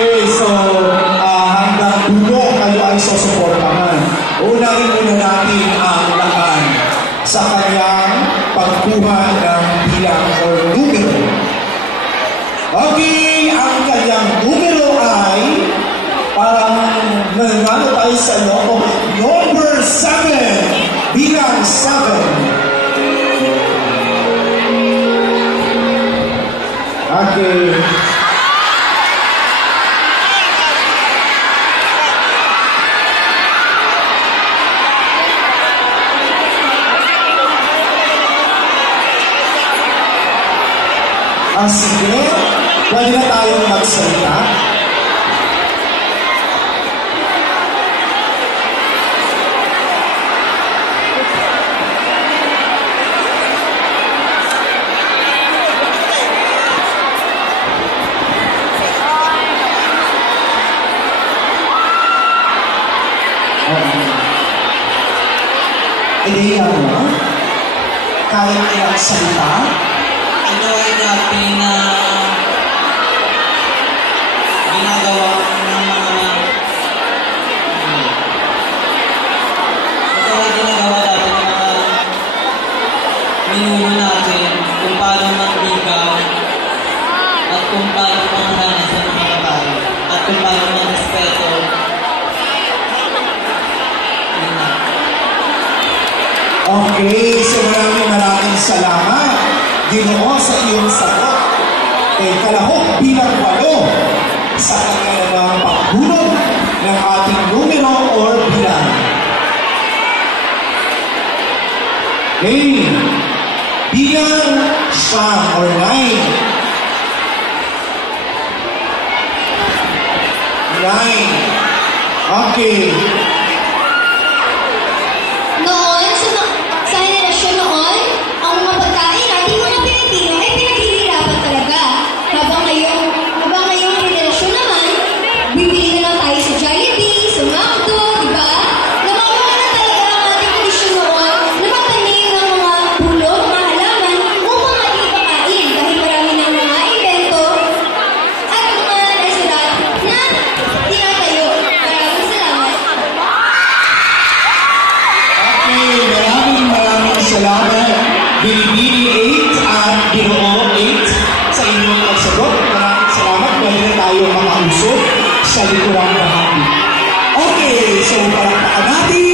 Okay, so hanggang dulo kayo ay susuportahan. Unahin muna natin ang lakan sa kanyang pagkuha ng bilang o numero. Okay, ang kanyang numero ay parang nanalo tayo sa number 7, bilang 7. Okay. Sige, pwede na tayong magsalita. Hindi ako, kahit ilang salita, ito ay dating ginagawa ng mga ito ay ginagawa dati ng mga minuno natin kung paano magbigaw at kung paano manghanas ng mga tao at kung paano mag-respeto. Okay, so maraming salamat, Ginoo, sa iyong sagot. Kay Kalahok bilang 8 sa kanyang paghulog ng ating numero or bilang. Okay, bilang siyam or 9. 9. Okay. Sa henerasyon noon, ang mga pagkain ating mga Pilipino ay pinaghihirapan talaga. Habang ngayong henerasyon naman, bibili na lang tayo sa Jollibee, sa McDo, diba? Namamahala na talaga ang ating tradisyon noon na magtanim ng mga bulok, mga halaman upang ating pakain dahil marami ng mga invento at mga restaurant na tinatayo. Maraming salamat. Maraming salamat, Binibini 8 at Ginoo 8 sa inyong pagsagot. Maraming salamat. Pwede na tayo makausap sa likurang bahagi. Okay, so palakpakan natin